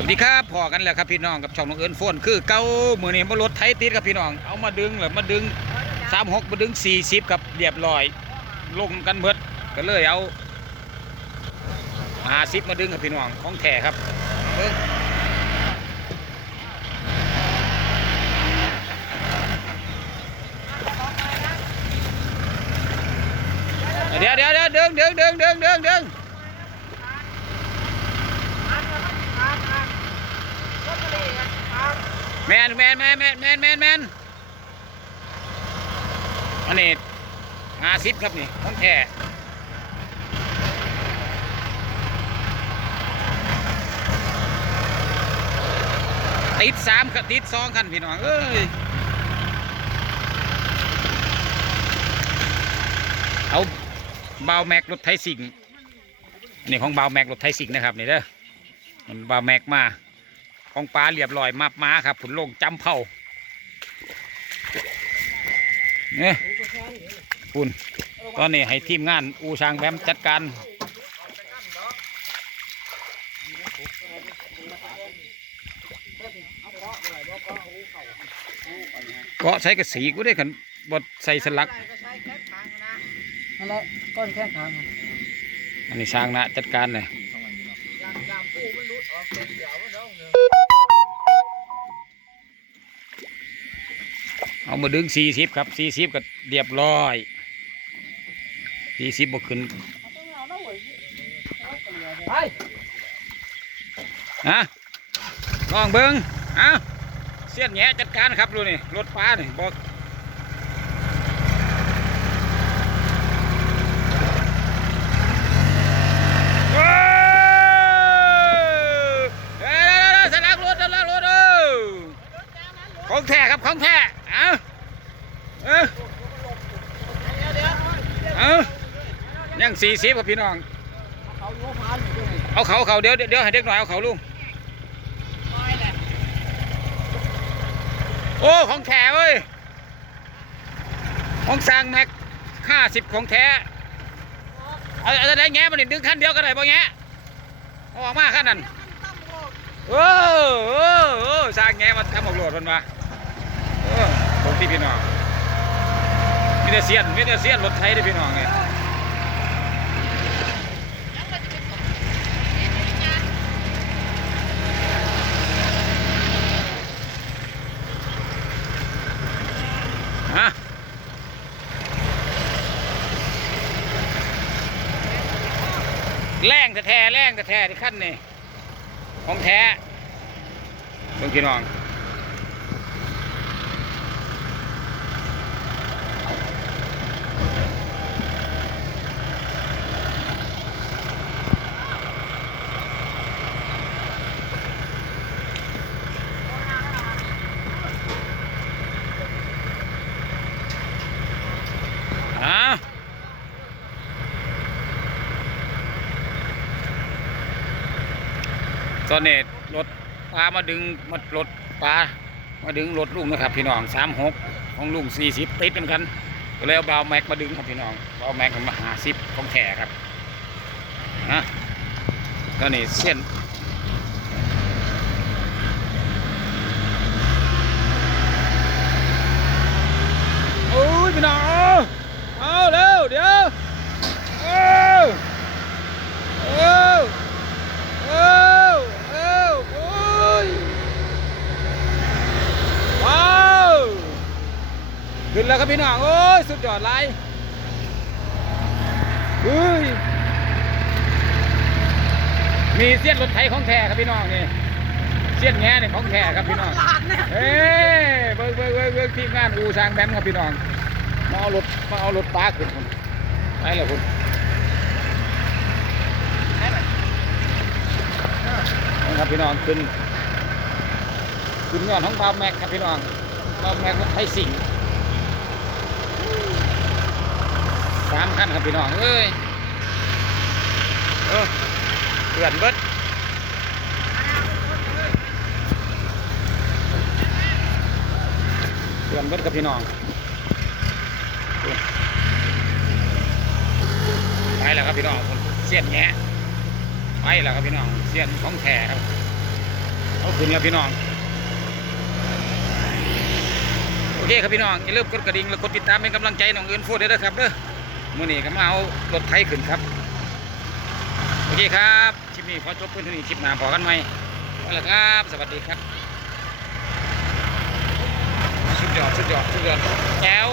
สวัสดีครับพอกันแล้วครับพี่น้องกับช่องน้องเอิญโฟนคือเก้ามือนี้มารถไทยติดครับพี่น้องเอามาดึงหรือมาดึงสามหกมาดึงสี่สิบกับเรียบร้อย ลงกันเบิดก็เลยเอาหาสิบมาดึงครับพี่น้องของแท้ครับเบิ่งเดี๋ยวเดี๋ยวเดี๋ยวดึงดึงดึงดึงดึงดึง แมนแมนแมนแมนแมนแมนแมนอันนี้ห้าสิบครับนี่ของแท้ติดสามครับติดสองคันพี่น้องเอ้ยเอาเบาแม็กรถไทยสิงนี่ของเบาแม็กรถไทยสิงนะครับนี่เด้อมันบาแม็กมา ของปลาเรียบร้อยมับม้าครับผุนลงจำเผาเนี่ยคุณตอนนี้ให้ทีมงานอูช้างแบมจัดการเกาะใส่กระสีกูได้ขันบดใส่สลักนั่นแหละก้อนแค่ขางอันนี้ช้างนะจัดการเลยเอามาดึงสี่สิบครับสี่สิบก็เรียบร้อยสี่สิบบวกขึ้นไปฮะลองเบิ้งเอ้าเสี้ยนแงจัดการครับดูนี่รถฟ้านี่บอกโอ้ยเอ้ยๆๆสลักรถสลักรถเออของแท้ครับของแท้เอ้าเอ้าเอ้ายัง สี่สิบครับพี่น้องเขาโยพานอยู่ด้วยเอาเขาเขาเดี๋ยวเดี๋ยวให้เด็กหน่อยเอาเขาลุงโอ้ของแท้เว้ย ของสร้างแม็กห้าสิบของแท้เอาเอาได้แง่มันนี่ดึงขั้นเดียวก็ได้บ่แง่เอาออกมาขั้นนั้นโอ้โอ้โอ้สร้างแง่มาทำออกโหลดมันมาโอ้ผมที่พี่น้องมีแต่เสียนมีแต่เสียนรถไทยเด้พี่น้องไง ฮะแรงแท้แรงแท้ที่ขั้นนี่ของแท้เบิ่งพี่น้องอ่า ตอนนี้รถปลามาดึงมารถปลามาดึงรถลุงนะครับพี่น้องสามหกของลุงสี่สิบติดเหมือนกันก็แล้วเบาวแม็กมาดึงครับพี่น้องเบาวแม็กมาหาสิบของแถครับนะตอนนี้เส้นโอ้ยพี่น้องเอาเอาเร็วเดี๋ยวเอาเอาเอาเอาโอ้ยว้าวขึ้น แล้วครับพี่น้อง โอ้ย สุดยอดเลยเฮ้ย มีเสี้ยนรถไถของแท้ครับพี่น้องนี่ เสี้ยนแง่นี่ของแท้ครับพี่น้องหลานเนี่ยเอ้ยเบิ่งเบิ่งเบิ่งเบิ่งทีมงานอูช้างแบมครับพี่น้อง มาเอารถมาเอารถปลาขึ้นคุณไปเลยคุณนะครับพี่น้องขึ้นขึ้นยอดของบาวแม็กครับพี่น้องบาวแม็กรถไทยสิงห์ามคันครับพี่น้องเอ้ยเออเตือนเบิดเตือนเบิดกับพี่น้องไปแล้วครับพี่น้องเสียนแงไปแล้วครับพี่น้องเสียนของแท้ครับเอาขึ้นครับพี่น้องโอเคครับพี่น้องอย่าลืมกดกระดิ่งและกดติดตามเป็นกำลังใจน้องเอิญฟูดด้วยนะครับเด้อ มื่อนี้ก็มาเอารถไถขึ้นครับ โอเคครับชิปนี้ขอจบเพื่อนเท่านี้คลิปหนาพอกันไหมไปแล้วครับ สวัสดีครับสุดยอดสุดยอดสุดยอดแจ๋ว